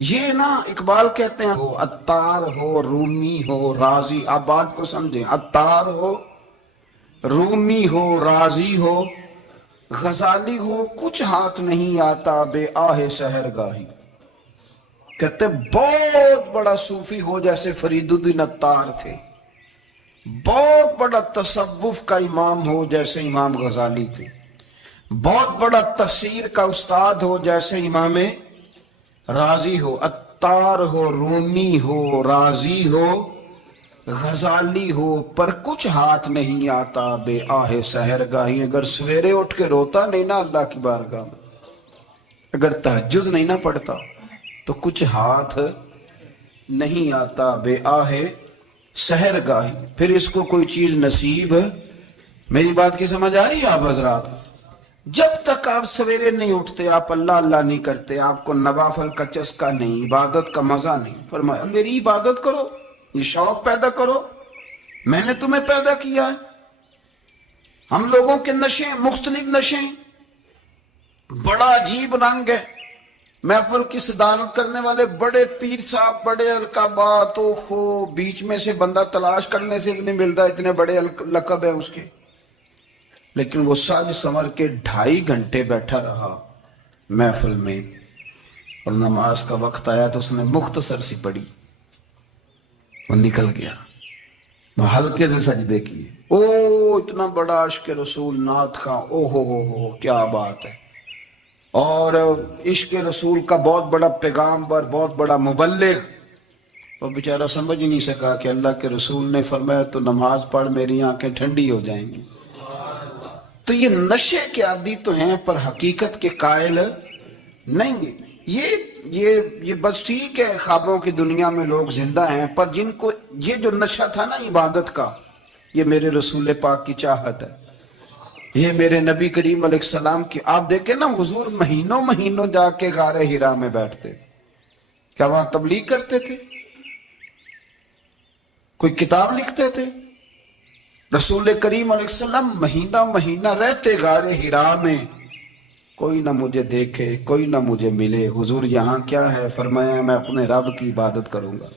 یہ نا اقبال کہتے ہیں ہو عطار ہو رومی ہو رازی، آپ بات کو سمجھیں، عطار ہو رومی ہو رازی ہو غزالی ہو کچھ ہاتھ نہیں آتا بے آہ سحر گاہی۔ کہتے بہت بڑا صوفی ہو جیسے فرید الدین عطار تھے، بہت بڑا تصوف کا امام ہو جیسے امام غزالی تھے، بہت بڑا تفسیر کا استاد ہو جیسے امام رازی ہو، عطار ہو رومی ہو رازی ہو غزالی ہو، پر کچھ ہاتھ نہیں آتا بے آہ سحر گاہی۔ اگر سویرے اٹھ کے روتا نہیں نا اللہ کی بارگاہ میں، اگر تہجد نہیں نہ پڑھتا تو کچھ ہاتھ نہیں آتا بے آہ سحر گاہی۔ پھر اس کو کوئی چیز نصیب، میری بات کی سمجھ آ رہی ہے آپ حضرات؟ جب تک آپ سویرے نہیں اٹھتے، آپ اللہ اللہ نہیں کرتے، آپ کو نوافل کا چسکا نہیں، عبادت کا مزہ نہیں، فرمایا میری عبادت کرو، یہ شوق پیدا کرو، میں نے تمہیں پیدا کیا ہے۔ ہم لوگوں کے نشے مختلف نشے، بڑا عجیب رنگ ہے۔ محفل کی صدارت کرنے والے بڑے پیر صاحب، بڑے القابات، اوہو بیچ میں سے بندہ تلاش کرنے سے بھی نہیں مل رہا، اتنے بڑے لقب ہیں اس کے، لیکن وہ ساج سنور کے 2.5 گھنٹے بیٹھا رہا محفل میں، اور نماز کا وقت آیا تو اس نے مختصر سی پڑھی، وہ نکل گیا، وہ ہلکے سے سجدے کیے۔ او اتنا بڑا عشق رسول نعت خواں، او ہو کیا بات ہے، اور عشق رسول کا بہت بڑا پیغامبر، بہت بڑا مبلغ، وہ بیچارہ سمجھ ہی نہیں سکا کہ اللہ کے رسول نے فرمایا تو نماز پڑھ میری آنکھیں ٹھنڈی ہو جائیں گی۔ تو یہ نشے کے عادی تو ہیں پر حقیقت کے قائل نہیں ہیں۔ یہ بس ٹھیک ہے، خوابوں کی دنیا میں لوگ زندہ ہیں، پر جن کو یہ جو نشہ تھا نا عبادت کا، یہ میرے رسول پاک کی چاہت ہے، یہ میرے نبی کریم علیہ السلام کی۔ آپ دیکھیں نا حضور مہینوں جا کے غار حرا میں بیٹھتے تھے، کیا وہاں تبلیغ کرتے تھے؟ کوئی کتاب لکھتے تھے؟ رسول کریم علیہ السلام مہینہ رہتے غار حرا میں، کوئی نہ مجھے دیکھے، کوئی نہ مجھے ملے، حضور یہاں کیا ہے؟ فرمایا میں اپنے رب کی عبادت کروں گا۔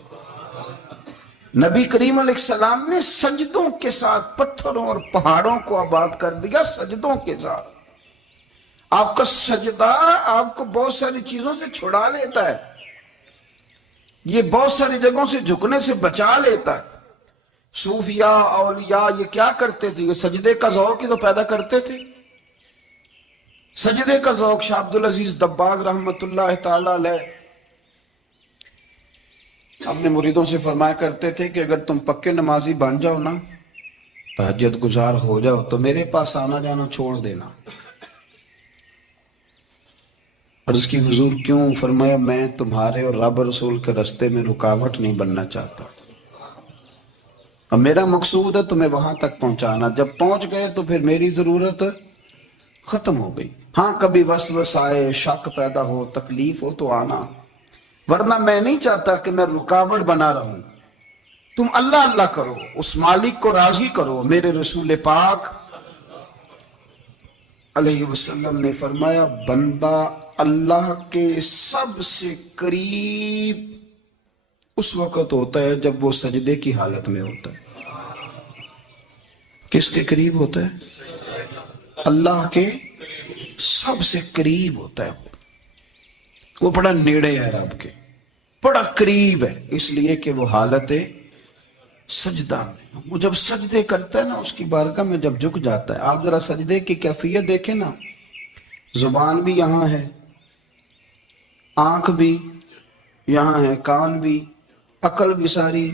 نبی کریم علیہ السلام نے سجدوں کے ساتھ پتھروں اور پہاڑوں کو آباد کر دیا، سجدوں کے ساتھ۔ آپ کا سجدہ آپ کو بہت ساری چیزوں سے چھڑا لیتا ہے، یہ بہت ساری جگہوں سے جھکنے سے بچا لیتا ہے۔ صوفیاء اولیاء یہ کیا کرتے تھے؟ یہ سجدے کا ذوق ہی تو پیدا کرتے تھے، سجدے کا ذوق۔ شاہ عبدالعزیز دباغ رحمت اللہ تعالی علیہ اپنے مریدوں سے فرمایا کرتے تھے کہ اگر تم پکے نمازی بن جاؤ نا، تہجد گزار ہو جاؤ، تو میرے پاس آنا جانا چھوڑ دینا۔ اور اس کی حضور کیوں؟ فرمایا میں تمہارے اور رب رسول کے رستے میں رکاوٹ نہیں بننا چاہتا، اور میرا مقصود ہے تمہیں وہاں تک پہنچانا، جب پہنچ گئے تو پھر میری ضرورت ختم ہو گئی۔ ہاں کبھی وسوس آئے، شک پیدا ہو، تکلیف ہو تو آنا، ورنہ میں نہیں چاہتا کہ میں رکاوٹ بنا رہوں۔ تم اللہ اللہ کرو، اس مالک کو راضی کرو۔ میرے رسول پاک علیہ وسلم نے فرمایا بندہ اللہ کے سب سے قریب اس وقت ہوتا ہے جب وہ سجدے کی حالت میں ہوتا ہے۔ کس کے قریب ہوتا ہے؟ اللہ کے سب سے قریب ہوتا ہے، وہ بڑا نیڑے ہے رب کے، بڑا قریب ہے، اس لیے کہ وہ حالت سجدہ میں، وہ جب سجدے کرتا ہے نا اس کی بارگاہ میں جب جھک جاتا ہے۔ آپ ذرا سجدے کی کیفیت دیکھیں نا، زبان بھی یہاں ہے، آنکھ بھی یہاں ہے، کان بھی، عقل بھی ساری،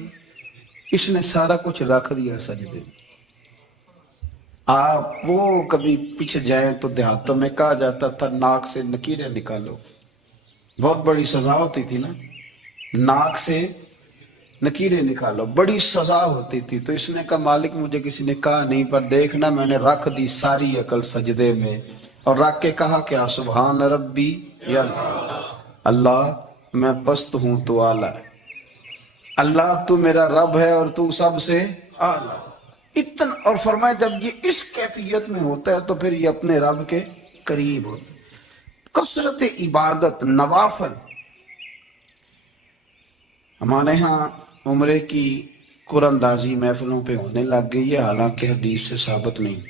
اس نے سارا کچھ رکھ دیا سجدے میں۔ آپ وہ کبھی پیچھے جائیں تو دیہاتوں میں کہا جاتا تھا ناک سے نکیریں نکالو، بہت بڑی سزا ہوتی تھی نا، ناک سے نکیریں نکالو، بڑی سزا ہوتی تھی۔ تو اس نے کہا مالک مجھے کسی نے کہا نہیں، پر دیکھنا میں نے رکھ دی ساری عقل سجدے میں، اور رکھ کے کہا کیا؟ سبحان ربی یا اللہ میں پست ہوں تو اعلیٰ ہے، اللہ تو میرا رب ہے اور تو سب سے اعلیٰ۔ اتنا، اور فرمایا جب یہ اس کیفیت میں ہوتا ہے تو پھر یہ اپنے رب کے قریب ہوتا ہے۔ کثرت عبادت، نوافل، ہمارے ہاں عمرے کی قرآن اندازی محفلوں پہ ہونے لگ گئی ہے، حالانکہ حدیث سے ثابت نہیں۔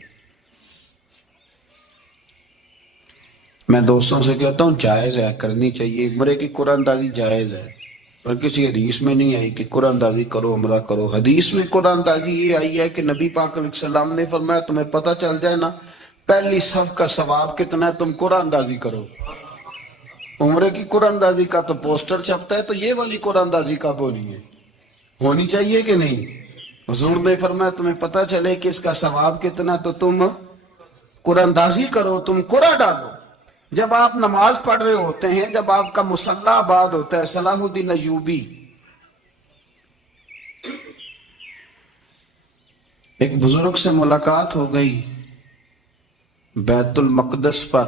میں دوستوں سے کہتا ہوں جائز ہے، کرنی چاہیے، عمرے کی قرآن اندازی جائز ہے، پر کسی حدیث میں نہیں آئی کہ قرآن اندازی کرو عمرہ کرو۔ حدیث میں قرآن اندازی یہ آئی ہے کہ نبی پاک علیہ السلام نے فرمایا تمہیں پتہ چل جائے نا پہلی صف کا ثواب کتنا ہے، تم قرآن اندازی کرو۔ عمرے کی قرآن اندازی کا تو پوسٹر چھپتا ہے، تو یہ والی قرآن اندازی کب ہونی ہے؟ ہونی چاہیے کہ نہیں؟ حضور نے فرمایا تمہیں پتہ چلے کہ اس کا ثواب کتنا تو تم قرآن اندازی کرو، تم قرآن ڈالو۔ جب آپ نماز پڑھ رہے ہوتے ہیں، جب آپ کا مصلی آباد ہوتا ہے، صلاح الدین ایوبی ایک بزرگ سے ملاقات ہو گئی، بیت المقدس پر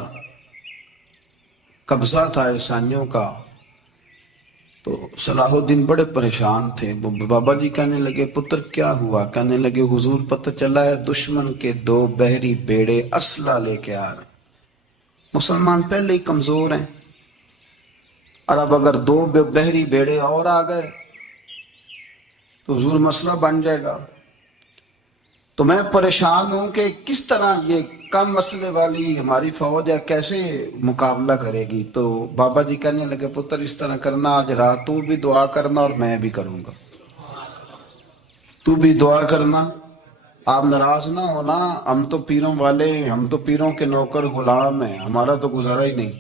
قبضہ تھا عیسائیوں کا، تو صلاح الدین بڑے پریشان تھے۔ بابا جی کہنے لگے پتر کیا ہوا؟ کہنے لگے حضور پتہ چلا ہے دشمن کے 2 بحری بیڑے اسلحہ لے کے آ رہے، مسلمان پہلے ہی کمزور ہیں، اور اب اگر 2 بحری بیڑے اور آ گئے تو حضور مسئلہ بن جائے گا۔ تو میں پریشان ہوں کہ کس طرح یہ کم مسئلے والی ہماری فوج ہے کیسے مقابلہ کرے گی۔ تو بابا جی کہنے لگے پتر اس طرح کرنا، آج رات تو بھی دعا کرنا اور میں بھی کروں گا، تو بھی دعا کرنا، آپ ناراض نہ ہونا، ہم تو پیروں والے ہیں، ہم تو پیروں کے نوکر غلام ہیں، ہمارا تو گزارا ہی نہیں،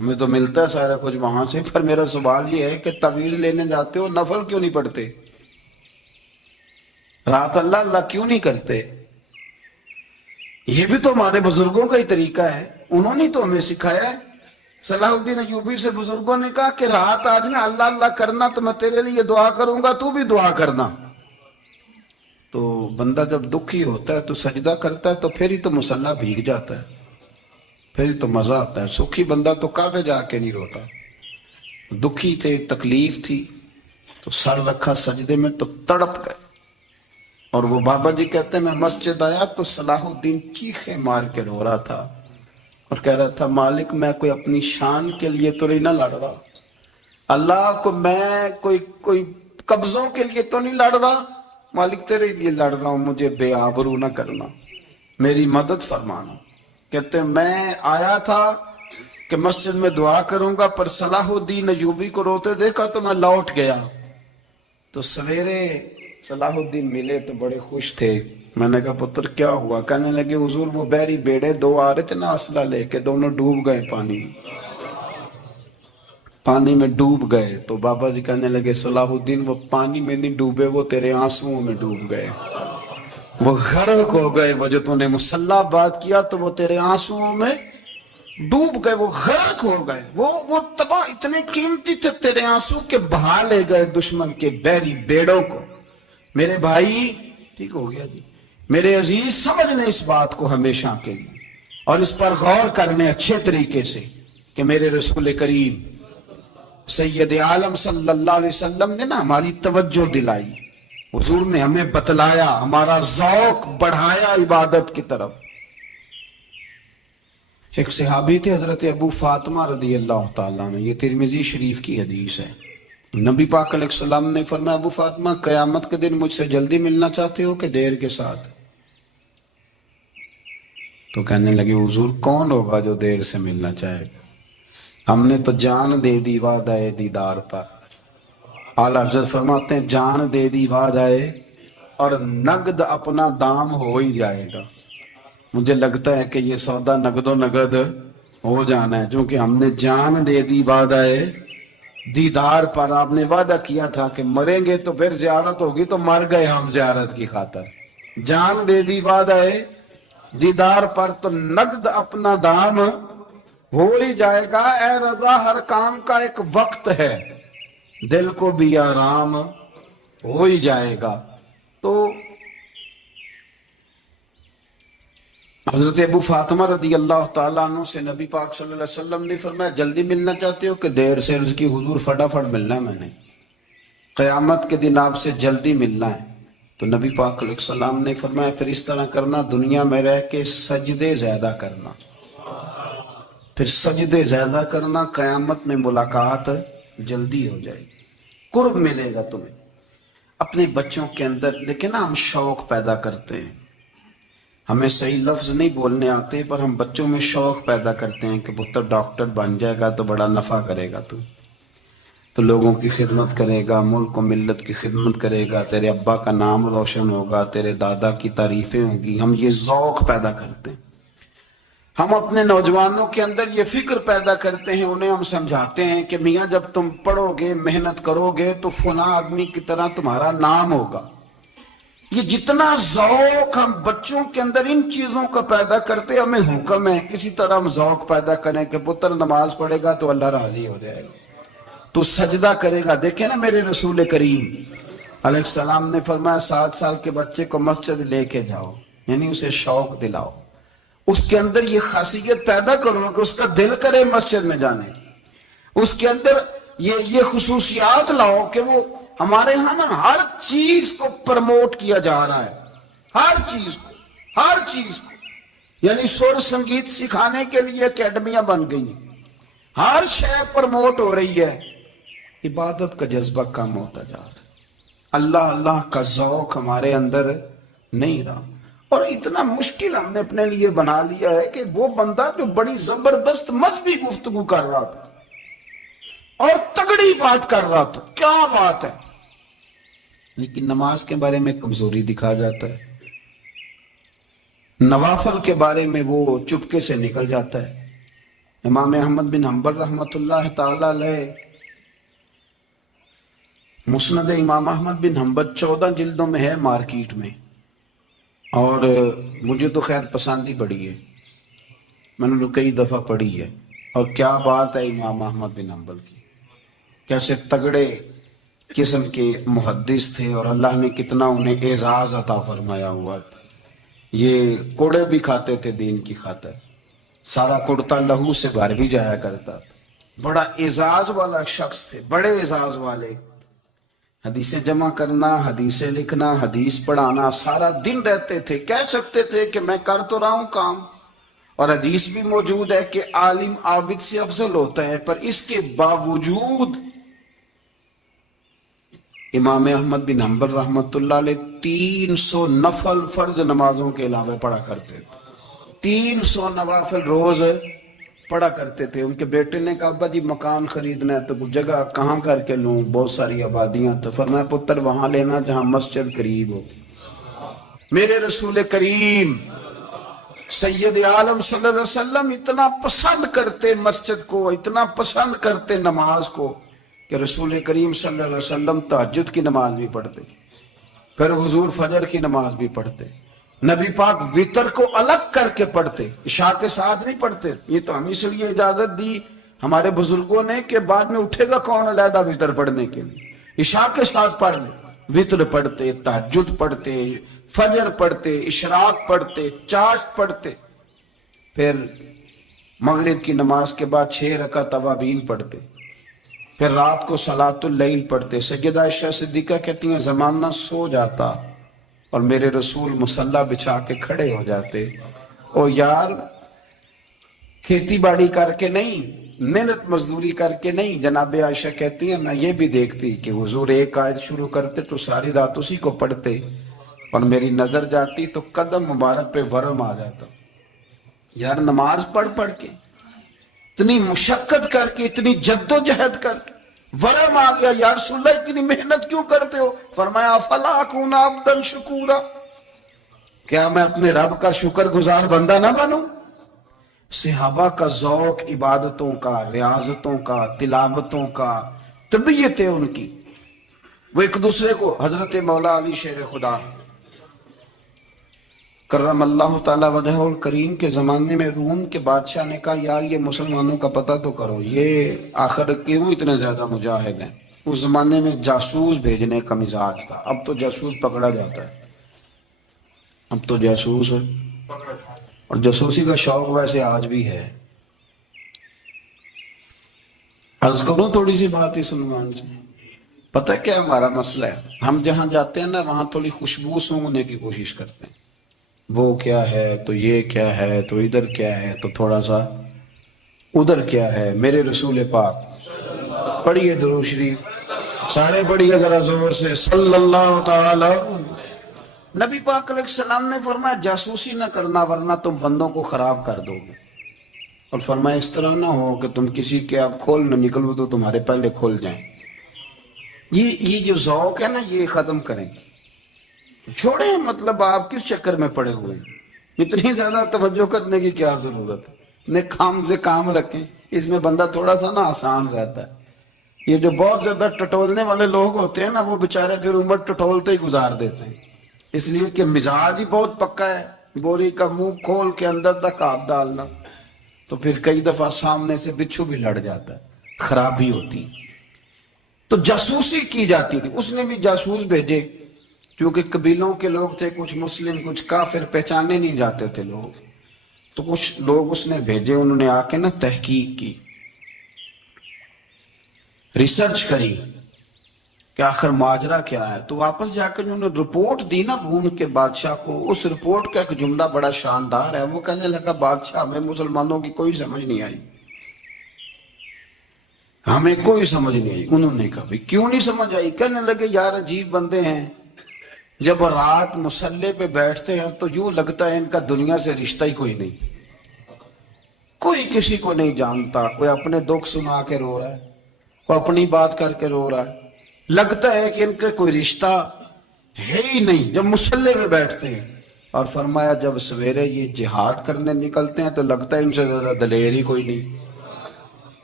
ہمیں تو ملتا ہے سارا کچھ وہاں سے۔ پر میرا سوال یہ ہے کہ تعویذ لینے جاتے ہو نفل کیوں نہیں پڑھتے؟ رات اللہ اللہ کیوں نہیں کرتے؟ یہ بھی تو ہمارے بزرگوں کا ہی طریقہ ہے، انہوں نے تو ہمیں سکھایا ہے۔ صلاح الدین ایوبی سے بزرگوں نے کہا کہ رات آج نا اللہ اللہ کرنا، تو میں تیرے لیے دعا کروں گا، تو بھی دعا کرنا۔ تو بندہ جب دکھی ہوتا ہے تو سجدہ کرتا ہے، تو پھر ہی تو مصلی بھیگ جاتا ہے، پھر ہی تو مزہ آتا ہے۔ سکھی بندہ تو کعبے جا کے نہیں روتا، دکھی تھے، تکلیف تھی، تو سر رکھا سجدے میں تو تڑپ گئے۔ اور وہ بابا جی کہتے ہیں میں مسجد آیا تو صلاح الدین چیخیں مار کے رو رہا تھا اور کہہ رہا تھا مالک میں کوئی اپنی شان کے لیے تو نہیں نہ لڑ رہا، اللہ کو میں کوئی قبضوں کے لیے تو نہیں لڑ رہا، مالک تیرے لیے لڑ رہا ہوں، مجھے بے آبرو نہ کرنا، میری مدد فرمانا۔ کہتے ہیں میں آیا تھا کہ مسجد میں دعا کروں گا، پر صلاح الدین ایوبی کو روتے دیکھا تو میں لوٹ گیا۔ تو سویرے صلاح الدین ملے تو بڑے خوش تھے۔ میں نے کہا پتر کیا ہوا؟ کہنے لگے حضور وہ بحری بیڑے 2 آ رہے تھے نا اسلحہ لے کے، دونوں ڈوب گئے، پانی میں ڈوب گئے۔ تو بابا جی کہنے لگے صلاح الدین وہ پانی میں نہیں ڈوبے، وہ تیرے آنسوؤں میں ڈوب گئے، وہ غرق ہو گئے، وہ جو تو نے مصلی آباد کیا تو وہ تیرے آنسوؤں میں ڈوب گئے، وہ غرق ہو گئے، وہ تباہ اتنے قیمتی تھے تیرے آنسو کے بہا لے گئے دشمن کے بحری بیڑوں کو۔ میرے بھائی ٹھیک ہو گیا جی، میرے عزیز سمجھ لیں اس بات کو ہمیشہ کے لیے، اور اس پر غور کرنے اچھے طریقے سے کہ میرے رسول کریم سید عالم صلی اللہ علیہ وسلم نے نا ہماری توجہ دلائی، حضور نے ہمیں بتلایا، ہمارا ذوق بڑھایا عبادت کی طرف۔ ایک صحابی تھے حضرت ابو فاطمہ رضی اللہ تعالیٰ عنہ، یہ ترمذی شریف کی حدیث ہے۔ نبی پاک علیہ السلام نے فرمایا ابو فاطمہ قیامت کے دن مجھ سے جلدی ملنا چاہتے ہو کہ دیر کے ساتھ؟ تو کہنے لگے حضور کون ہوگا جو دیر سے ملنا چاہے، ہم نے تو جان دے دی وعدہ دیدار پر۔ اعلیٰ حضرت فرماتے ہیں جان دے دی وعدہ اور نقد اپنا دام ہو ہی جائے گا۔ مجھے لگتا ہے کہ یہ سودا نقد و نقد ہو جانا ہے، چونکہ ہم نے جان دے دی وعدہ دیدار پر۔ آپ نے وعدہ کیا تھا کہ مریں گے تو پھر زیارت ہوگی، تو مر گئے ہم زیارت کی خاطر۔ جان دے دی وعدہ دیدار پر تو نقد اپنا دام ہو ہی جائے گا۔ اے رضا ہر کام کا ایک وقت ہے، دل کو بھی آرام ہو ہی جائے گا۔ تو حضرت ابو فاطمہ رضی اللہ تعالیٰ عنہ سے نبی پاک صلی اللہ علیہ وسلم نے فرمایا جلدی ملنا چاہتے ہو کہ دیر سے؟ عرض کی حضور فٹافٹ ملنا ہے، میں نے قیامت کے دن آپ سے جلدی ملنا ہے۔ تو نبی پاک علیہ السلام نے فرمایا پھر اس طرح کرنا، دنیا میں رہ کے سجدے زیادہ کرنا، پھر سجدے زیادہ کرنا، قیامت میں ملاقات جلدی ہو جائے گی۔ قرب ملے گا تمہیں. اپنے بچوں کے اندر دیکھیں نا، ہم شوق پیدا کرتے ہیں، ہمیں صحیح لفظ نہیں بولنے آتے پر ہم بچوں میں شوق پیدا کرتے ہیں کہ پتر ڈاکٹر بن جائے گا تو بڑا نفع کرے گا، تو لوگوں کی خدمت کرے گا، ملک و ملت کی خدمت کرے گا، تیرے ابا کا نام روشن ہوگا، تیرے دادا کی تعریفیں ہوں گی. ہم یہ ذوق پیدا کرتے ہیں. ہم اپنے نوجوانوں کے اندر یہ فکر پیدا کرتے ہیں، انہیں ہم سمجھاتے ہیں کہ میاں جب تم پڑھو گے، محنت کرو گے تو فلاں آدمی کی طرح تمہارا نام ہوگا. یہ جتنا ذوق ہم بچوں کے اندر ان چیزوں کا پیدا کرتے، ہمیں حکم ہے کسی طرح ہم ذوق پیدا کریں کہ پتر نماز پڑھے گا تو اللہ راضی ہو جائے گا، تو سجدہ کرے گا. دیکھیں نا میرے رسول کریم علیہ السلام نے فرمایا 7 سال کے بچے کو مسجد لے کے جاؤ، یعنی اسے شوق دلاؤ، اس کے اندر یہ خاصیت پیدا کرو کہ اس کا دل کرے مسجد میں جانے، اس کے اندر یہ خصوصیات لاؤ کہ وہ ہمارے ہاں نا ہر چیز کو پرموٹ کیا جا رہا ہے، ہر چیز کو یعنی سر سنگیت سکھانے کے لیے اکیڈمیاں بن گئی ہیں، ہر شے پرموٹ ہو رہی ہے. عبادت کا جذبہ کم ہوتا جا رہا ہے، اللہ کا ذوق ہمارے اندر نہیں رہا. اور اتنا مشکل ہم نے اپنے لیے بنا لیا ہے کہ وہ بندہ جو بڑی زبردست مذہبی گفتگو کر رہا تھا اور تگڑی بات کر رہا تھا، کیا بات ہے، لیکن نماز کے بارے میں کمزوری دکھا جاتا ہے، نوافل کے بارے میں وہ چپکے سے نکل جاتا ہے. امام احمد بن حنبل رحمۃ اللہ تعالی علیہ، مسند امام احمد بن حنبل 14 جلدوں میں ہے مارکیٹ میں، اور مجھے تو خیر پسند ہی پڑی ہے، میں نے کئی دفعہ پڑھی ہے. اور کیا بات ہے امام احمد بن حنبل کی، کیسے تگڑے قسم کے محدث تھے اور اللہ نے کتنا انہیں اعزاز عطا فرمایا ہوا تھا. یہ کوڑے بھی کھاتے تھے دین کی خاطر، سارا کرتا لہو سے بھر بھی جایا کرتا تھا. بڑا اعزاز والا شخص تھے، بڑے اعزاز والے. حدیثیں جمع کرنا، حدیثیں لکھنا، حدیث پڑھانا، سارا دن رہتے تھے. کہہ سکتے تھے کہ میں کر تو رہا ہوں کام، اور حدیث بھی موجود ہے کہ عالم عابد سے افضل ہوتا ہے، پر اس کے باوجود امام احمد بن حنبل رحمۃ اللہ علیہ 300 نفل فرض نمازوں کے علاوہ پڑھا کرتے تھے. 300 نوافل روز پڑھا کرتے تھے. ان کے بیٹے نے کہا ابا جی مکان خریدنا ہے تو جگہ کہاں کر کے لوں، بہت ساری آبادیاں. تو فرمایا پتر وہاں لینا جہاں مسجد قریب ہو. میرے رسول کریم سید عالم صلی اللہ علیہ وسلم اتنا پسند کرتے مسجد کو، اتنا پسند کرتے نماز کو کہ رسول کریم صلی اللہ علیہ وسلم تہجد کی نماز بھی پڑھتے، پھر حضور فجر کی نماز بھی پڑھتے. نبی پاک وتر کو الگ کر کے پڑھتے، عشاء کے ساتھ نہیں پڑھتے. یہ تو ہم اس لیے اجازت دی ہمارے بزرگوں نے کہ بعد میں اٹھے گا کون علیحدہ وتر پڑھنے کے لیے، عشاء کے ساتھ پڑھ لے. وتر پڑھتے، تہجد پڑھتے، فجر پڑھتے، اشراق پڑھتے، چاشت پڑھتے، پھر مغرب کی نماز کے بعد 6 رکعت اوابین پڑھتے، پھر رات کو صلاۃ اللیل پڑھتے. سیدہ عائشہ صدیقہ کہتی ہیں زمانہ سو جاتا اور میرے رسول مصلی بچھا کے کھڑے ہو جاتے. او یار کھیتی باڑی کر کے نہیں، محنت مزدوری کر کے نہیں. جناب عائشہ کہتی ہیں میں یہ بھی دیکھتی کہ حضور ایک آیت شروع کرتے تو ساری رات اسی کو پڑھتے، اور میری نظر جاتی تو قدم مبارک پہ ورم آ جاتا. یار نماز پڑھ کے اتنی مشقت کر کے، اتنی جد و جہد کر کے ورم آ گیا. یا رسول اللہ اتنی محنت کیوں کرتے ہو؟ فرمایا فلا اکون عبدا شکورا، کیا میں اپنے رب کا شکر گزار بندہ نہ بنوں؟ صحابہ کا ذوق عبادتوں کا، ریاضتوں کا، تلاوتوں کا، طبیعت ہے ان کی. وہ ایک دوسرے کو، حضرت مولا علی شیر خدا کرم اللہ تعالی وجہ الکریم کے زمانے میں روم کے بادشاہ نے کہا یار یہ مسلمانوں کا پتہ تو کرو، یہ آخر کیوں اتنے زیادہ مجاہد ہیں. اس زمانے میں جاسوس بھیجنے کا مزاج تھا، اب تو جاسوس پکڑا جاتا ہے، اب تو جاسوس ہے، اور جاسوسی کا شوق ویسے آج بھی ہے. عرض کروں تھوڑی سی بات ہی سلمان سے. پتہ کیا ہمارا مسئلہ ہے؟ ہم جہاں جاتے ہیں نا وہاں تھوڑی خوشبو سونگنے کی کوشش کرتے ہیں. وہ کیا ہے تو یہ کیا ہے تو ادھر کیا ہے تو تھوڑا سا ادھر کیا ہے. میرے رسول پاک پڑھیے درود شریف. سارے پڑھیے ذرا زور سے صلی اللہ تعالی. نبی پاک علیہ السلام نے فرمایا جاسوسی نہ کرنا ورنہ تم بندوں کو خراب کر دو گے. اور فرمایا اس طرح نہ ہو کہ تم کسی کے آپ کھول نہ نکلو تو تمہارے پہلے کھول جائیں. یہ جو ذوق ہے نا یہ ختم کریں. چھوڑیں، مطلب آپ کس چکر میں پڑے ہوئے ہیں؟ اتنی زیادہ توجہ کرنے کی کیا ضرورت ہے؟ نیک کام سے کام رکھیں، اس میں بندہ تھوڑا سا نا آسان رہتا ہے. یہ جو بہت زیادہ ٹٹولنے والے لوگ ہوتے ہیں نا وہ بےچارے پھر عمر ٹٹولتے ہی گزار دیتے ہیں، اس لیے کہ مزاج ہی بہت پکا ہے. بوری کا منہ کھول کے اندر تک ہاتھ ڈالنا تو پھر کئی دفعہ سامنے سے بچھو بھی لڑ جاتا ہے، خرابی ہوتی. تو جاسوسی کی جاتی تھی. اس نے بھی جاسوس بھیجے کیونکہ قبیلوں کے لوگ تھے، کچھ مسلم کچھ کافر، پہچانے نہیں جاتے تھے لوگ. تو کچھ لوگ اس نے بھیجے، انہوں نے آ کے نا تحقیق کی، ریسرچ کری کہ آخر ماجرا کیا ہے. تو واپس جا کے انہوں نے رپورٹ دی نا روم کے بادشاہ کو. اس رپورٹ کا ایک جملہ بڑا شاندار ہے. وہ کہنے لگا بادشاہ ہمیں مسلمانوں کی کوئی سمجھ نہیں آئی، ہمیں کوئی سمجھ نہیں آئی. انہوں نے کہا کیوں نہیں سمجھ آئی؟ کہنے لگے یار عجیب بندے ہیں، جب رات مصلے پہ بیٹھتے ہیں تو یوں لگتا ہے ان کا دنیا سے رشتہ ہی کوئی نہیں، کوئی کسی کو نہیں جانتا. کوئی اپنے دکھ سنا کے رو رہا ہے، کوئی اپنی بات کر کے رو رہا ہے. لگتا ہے کہ ان کا کوئی رشتہ ہے ہی نہیں جب مصلے پہ بیٹھتے ہیں. اور فرمایا جب سویرے یہ جہاد کرنے نکلتے ہیں تو لگتا ہے ان سے زیادہ دلیر ہی کوئی نہیں.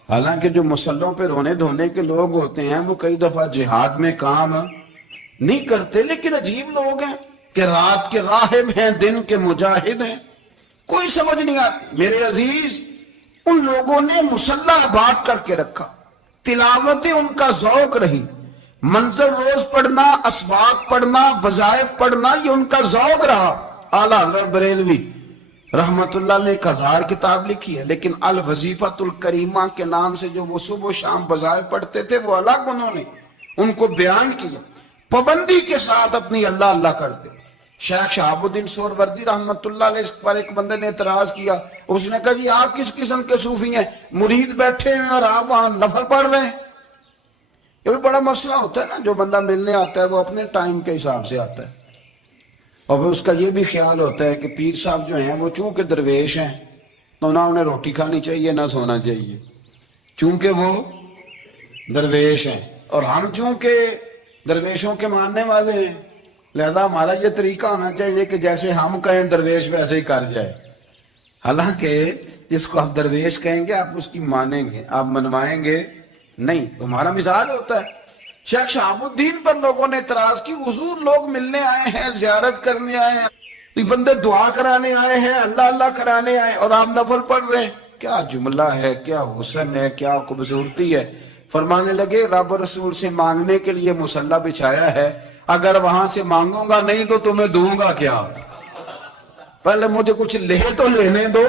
حالانکہ جو مسلوں پہ رونے دھونے کے لوگ ہوتے ہیں وہ کئی دفعہ جہاد میں کام نہیں کرتے، لیکن عجیب لوگ ہیں کہ رات کے راہب ہیں، دن کے مجاہد ہیں، کوئی سمجھ نہیں آتی. میرے عزیز، ان لوگوں نے مصلح آباد کر کے رکھا، تلاوتیں ان کا ذوق رہی، منظر روز پڑھنا، اسباق پڑھنا، وظائف پڑھنا، یہ ان کا ذوق رہا. اعلیٰ حضرت بریلوی رحمت اللہ نے 1000 کتاب لکھی ہے، لیکن الوظیفۃ الکریمہ کے نام سے جو وہ صبح و شام وظائف پڑھتے تھے وہ الگ انہوں نے ان کو بیان کیا، پابندی کے ساتھ اپنی اللہ اللہ کرتے. شیخ شہاب الدین سہروردی رحمت اللہ علیہ اس پر ایک بندے نے اعتراض کیا. اس نے کہا جی آپ کس قسم کے صوفی ہیں، مرید بیٹھے ہیں اور آپ وہاں نفل پڑھ رہے ہیں؟ یہ بھی بڑا مسئلہ ہوتا ہے نا. جو بندہ ملنے آتا ہے وہ اپنے ٹائم کے حساب سے آتا ہے، اور پھر اس کا یہ بھی خیال ہوتا ہے کہ پیر صاحب جو ہیں وہ چونکہ درویش ہیں تو نہ انہیں روٹی کھانی چاہیے نہ سونا چاہیے، چونکہ وہ درویش ہیں، اور ہم چونکہ درویشوں کے ماننے والے ہیں لہذا ہمارا یہ طریقہ ہونا چاہیے کہ جیسے ہم کہیں درویش ویسے ہی کر جائے. حالانکہ جس کو آپ درویش کہیں گے آپ اس کی مانیں گے، آپ منوائیں گے نہیں، تمہارا مزاج ہوتا ہے. شیخ شہاب الدین پر لوگوں نے اعتراض کی، حضور لوگ ملنے آئے ہیں، زیارت کرنے آئے ہیں، یہ بندے دعا کرانے آئے ہیں، اللہ اللہ کرانے آئے، اور آپ نفل پڑھ رہے ہیں. کیا جملہ ہے، کیا حسن ہے، کیا خوبصورتی ہے. فرمانے لگے رب رسول سے مانگنے کے لیے مصلی بچھایا ہے، اگر وہاں سے مانگوں گا نہیں تو تمہیں دوں گا کیا؟ پہلے مجھے کچھ لے تو لینے دو،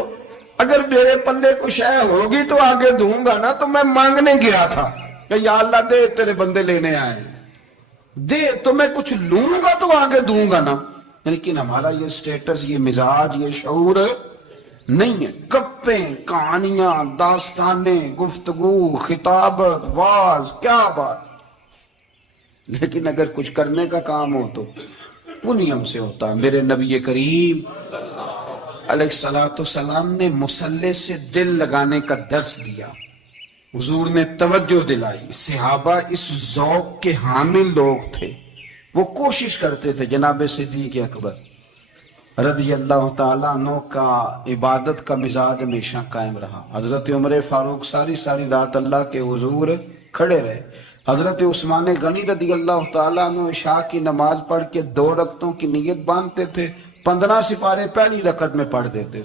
اگر میرے پلے کچھ ہے ہوگی تو آگے دوں گا نا. تو میں مانگنے گیا تھا کہ یا اللہ دے، تیرے بندے لینے آئے، دے تو میں کچھ لوں گا تو آگے دوں گا نا. لیکن ہمارا یہ سٹیٹس، یہ مزاج، یہ شعور نہیں ہے. گپیں، کہانیاں، داستانیں، گفتگو، خطابت، واز، کیا بات. لیکن اگر کچھ کرنے کا کام ہو تو وہ نیم سے ہوتا ہے. میرے نبی کریم علیہ السلام نے مصلی سے دل لگانے کا درس دیا، حضور نے توجہ دلائی. صحابہ اس ذوق کے حامل لوگ تھے، وہ کوشش کرتے تھے. جناب صدیق اکبر رضی اللہ تعالیٰ عنہ کا عبادت کا مزاج ہمیشہ قائم رہا. حضرت عمر فاروق ساری رات اللہ کے حضور کھڑے رہے. حضرت عثمان غنی رضی اللہ تعالیٰ عنہ عشاء کی نماز پڑھ کے 2 رکعتوں کی نیت باندھتے تھے، 15 سپارے پہلی رکعت میں پڑھ دیتے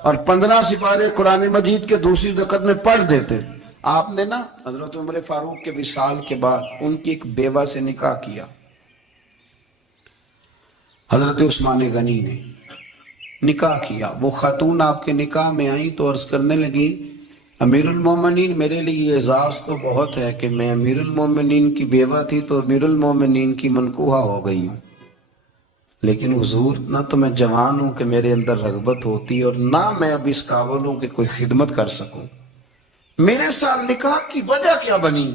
اور 15 سپارے قرآن مجید کے دوسری رکعت میں پڑھ دیتے. آپ نے نا حضرت عمر فاروق کے وصال کے بعد ان کی ایک بیوہ سے نکاح کیا. حضرت عثمان غنی نے نکاح کیا. وہ خاتون آپ کے نکاح میں آئیں تو عرض کرنے لگی امیر المومنین میرے لیے اعزاز تو بہت ہے کہ میں امیر المومنین کی بیوہ تھی تو امیر المومنین کی منکوحہ ہو گئی ہوں، لیکن حضور نہ تو میں جوان ہوں کہ میرے اندر رغبت ہوتی اور نہ میں اب اس قابل ہوں کہ کوئی خدمت کر سکوں. میرے ساتھ نکاح کی وجہ کیا بنی؟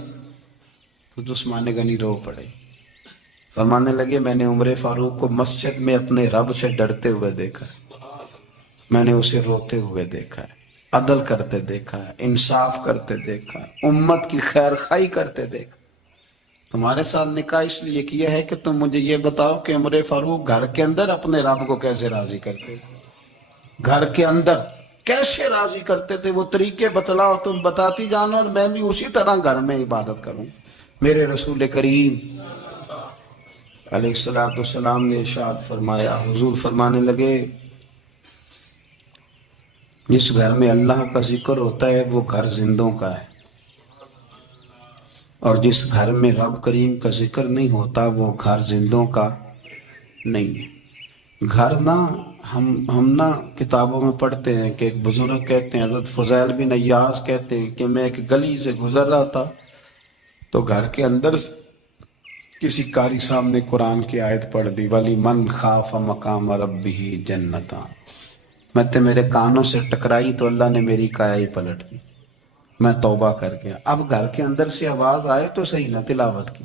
تو عثمان غنی رو پڑے، فرمانے لگے میں نے عمر فاروق کو مسجد میں اپنے رب سے ڈرتے ہوئے دیکھا ہے، میں نے اسے روتے ہوئے دیکھا ہے، عدل کرتے دیکھا ہے، انصاف کرتے دیکھا ہے، امت کی خیر خواہی کرتے دیکھا۔ تمہارے ساتھ نکاح اس لیے کیا ہے کہ تم مجھے یہ بتاؤ کہ عمر فاروق گھر کے اندر اپنے رب کو کیسے راضی کرتے تھے، گھر کے اندر کیسے راضی کرتے تھے، وہ طریقے بتلاؤ، تم بتاتی جانو اور میں بھی اسی طرح گھر میں عبادت کروں۔ میرے رسول کریم علیہ السلام نے ارشاد فرمایا، حضور فرمانے لگے جس گھر میں اللہ کا ذکر ہوتا ہے وہ گھر زندوں کا ہے، اور جس گھر میں رب کریم کا ذکر نہیں ہوتا وہ گھر زندوں کا نہیں ہے۔ گھر نا ہم نا کتابوں میں پڑھتے ہیں کہ ایک بزرگ کہتے ہیں، حضرت فضیل بن عیاض کہتے ہیں کہ میں ایک گلی سے گزر رہا تھا تو گھر کے اندر کسی قاری صاحب نے قرآن کی آیت پڑھ دی، وَلِمَنْ خَافَ مَقَامَ رَبِّهِ جَنَّتَانِ۔ میں تے میرے کانوں سے ٹکرائی تو اللہ نے میری کایا ہی پلٹ دی، میں توبہ کر گیا۔ اب گھر کے اندر سے آواز آئے تو صحیح نہ تلاوت کی،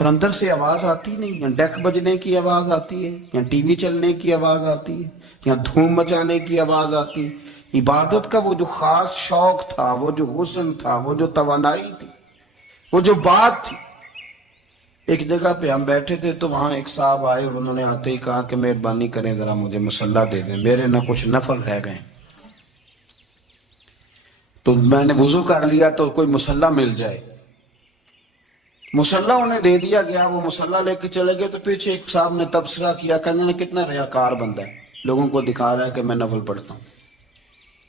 پر اندر سے آواز آتی نہیں، یا ڈیک بجنے کی آواز آتی ہے، یا ٹی وی چلنے کی آواز آتی ہے، یا دھوم مچانے کی آواز آتی ہے۔ عبادت کا وہ جو خاص شوق تھا، وہ جو حسن تھا، وہ جو توانائی تھی، وہ جو بات تھی۔ ایک جگہ پہ ہم بیٹھے تھے تو وہاں ایک صاحب آئے اور انہوں نے آتے ہی کہا کہ مہربانی کریں ذرا مجھے مصلی دے دیں، میرے نہ کچھ نفل رہ گئے۔ تو میں نے وضو کر لیا تو کوئی مصلی مل جائے، مصلی انہیں دے دیا گیا، وہ مصلی لے کے چلے گئے تو پیچھے ایک صاحب نے تبصرہ کیا، کہنے نے کتنا ریاکار بندہ ہے، لوگوں کو دکھا رہا ہے کہ میں نفل پڑھتا ہوں،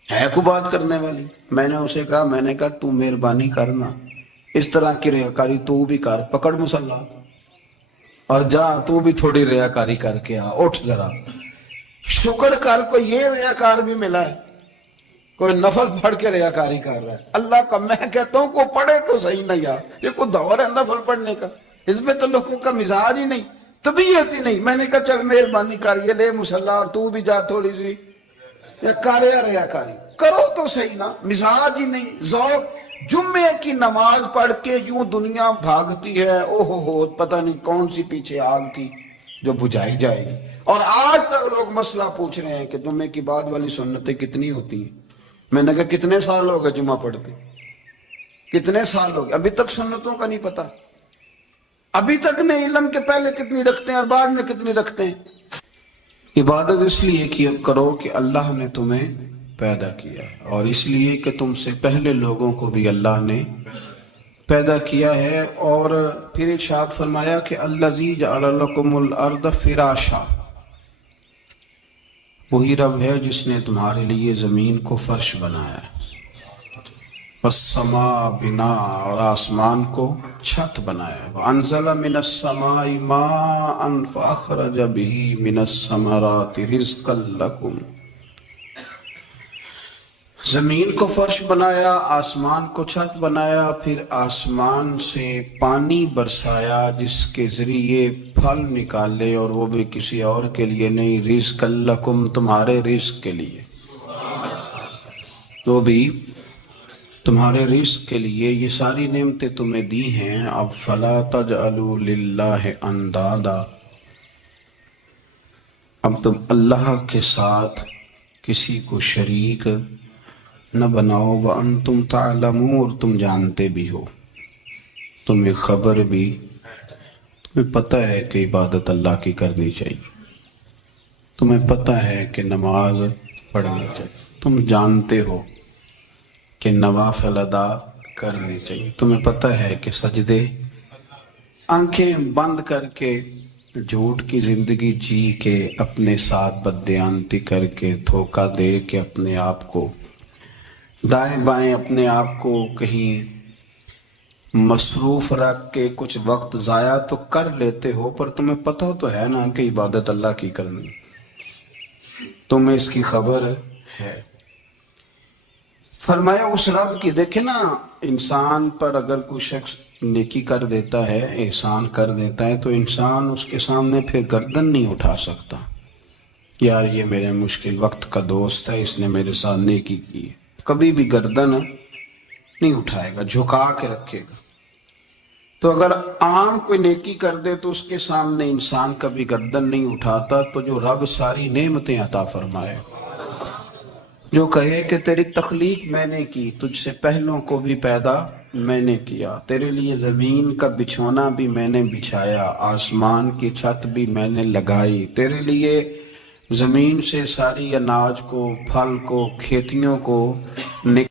ہے کو بات کرنے والی۔ میں نے اسے کہا، میں نے کہا تو مہربانی کرنا اس طرح کی ریاکاری تو بھی کر، پکڑ مصلی اور جا تو بھی تھوڑی ریاکاری کر کے آ، اٹھ ذرا، شکر کر کوئی یہ ریاکار بھی ملا ہے، کوئی نفل پڑھ کے ریاکاری کر رہا ہے۔ اللہ کا میں کہتا ہوں کو پڑھے تو صحیح نہیں، یار یہ کوئی دور ہے نفل پڑھنے کا، اس میں تو لوگوں کا مزاج ہی نہیں، طبیعت ہی نہیں۔ میں نے کہا چل مہربانی کر یہ لے مصلی اور تو بھی جا تھوڑی سی یا کر یا ریاکاری کرو تو صحیح نا، مزاج ہی نہیں، ذوق۔ جمعے کی نماز پڑھ کے یوں دنیا بھاگتی ہے، اوہ ہو پتہ نہیں کون سی پیچھے آگ تھی جو بجھائی جائے گی، اور آج تک لوگ مسئلہ پوچھ رہے ہیں کہ جمعے کی بعد والی سنتیں کتنی ہوتی ہیں۔ میں نے کہا کتنے سال ہو گئے جمعہ پڑھتے، کتنے سال ہو گئے، ابھی تک سنتوں کا نہیں پتا، ابھی تک نہیں علم کے پہلے کتنی رکھتے ہیں اور بعد میں کتنی رکھتے ہیں۔ عبادت اس لیے کرو کہ اللہ نے تمہیں پیدا کیا ہے، اور اس لیے کہ تم سے پہلے لوگوں کو بھی اللہ نے پیدا کیا ہے۔ اور پھر ارشاد فرمایا کہ الذی جعل لکم الارض فراشا، وہی رب ہے جس نے تمہارے لیے زمین کو فرش بنایا ہے، والسماء بنا، اور آسمان کو چھت بنایا ہے، وانزل من السماء ماء فاخرج به من الثمرات رزقا لکم، زمین کو فرش بنایا، آسمان کو چھت بنایا، پھر آسمان سے پانی برسایا جس کے ذریعے پھل نکالے، اور وہ بھی کسی اور کے لیے نہیں، رزق لکم، تمہارے رزق کے لیے، وہ بھی تمہارے رزق کے لیے۔ یہ ساری نعمتیں تمہیں دی ہیں، اب فلا تجعلوا للہ اندادا، اب تم اللہ کے ساتھ کسی کو شریک نہ بناؤ، وانتم تعلمون، اور تم جانتے بھی ہو، تمہیں خبر بھی، تمہیں پتہ ہے کہ عبادت اللہ کی کرنی چاہیے، تمہیں پتہ ہے کہ نماز پڑھنی چاہیے، تم جانتے ہو کہ نوافل ادا کرنی چاہیے، تمہیں پتہ ہے کہ سجدے آنکھیں بند کر کے جھوٹ کی زندگی جی کے، اپنے ساتھ بددیانتی کر کے، دھوکہ دے کے، اپنے آپ کو دائیں بائیں، اپنے آپ کو کہیں مصروف رکھ کے کچھ وقت ضائع تو کر لیتے ہو، پر تمہیں پتہ تو ہے نا کہ عبادت اللہ کی کرنی، تمہیں اس کی خبر ہے۔ فرمایا اس رب کی، دیکھیں نا، انسان پر اگر کوئی شخص نیکی کر دیتا ہے، احسان کر دیتا ہے، تو انسان اس کے سامنے پھر گردن نہیں اٹھا سکتا، یار یہ میرے مشکل وقت کا دوست ہے، اس نے میرے ساتھ نیکی کی ہے، کبھی بھی گردن نہیں اٹھائے گا، جھکا کے رکھے گا۔ تو اگر عام کوئی نیکی کر دے تو اس کے سامنے انسان کبھی گردن نہیں اٹھاتا، تو جو رب ساری نعمتیں عطا فرمائے، جو کہے کہ تیری تخلیق میں نے کی، تجھ سے پہلوں کو بھی پیدا میں نے کیا، تیرے لیے زمین کا بچھونا بھی میں نے بچھایا، آسمان کی چھت بھی میں نے لگائی، تیرے لیے زمین سے ساری اناج کو، پھل کو، کھیتیوں کو